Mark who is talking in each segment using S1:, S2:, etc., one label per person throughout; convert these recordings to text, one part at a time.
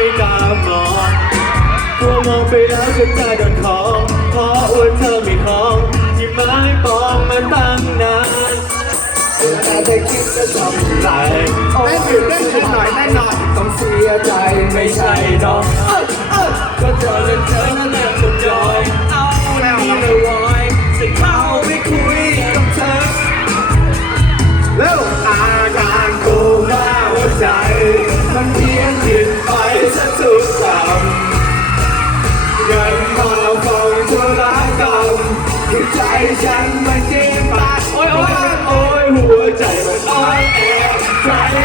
S1: ไม่ตามมองกลัวมองไปแล้วจะตายโดนของ
S2: เพรา
S1: ะว่
S2: า
S1: เธอไมีของท
S2: ี่
S1: ไม้ปอ
S2: ง
S1: มา
S2: ต
S1: ั้
S2: ง
S1: นาน
S2: เวลได้คิดจะทำใจโอ้ยได้หน่อยแน่นอนต้องเสียใจไม่ใช่น้อง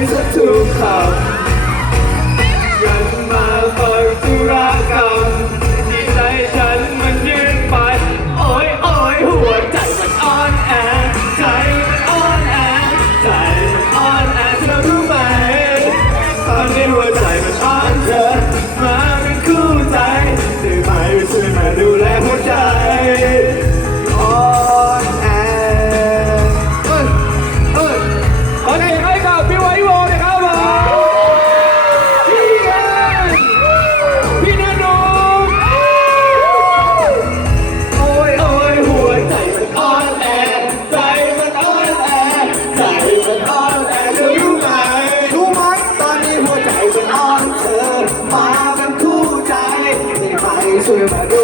S2: Friends of Two 조용하게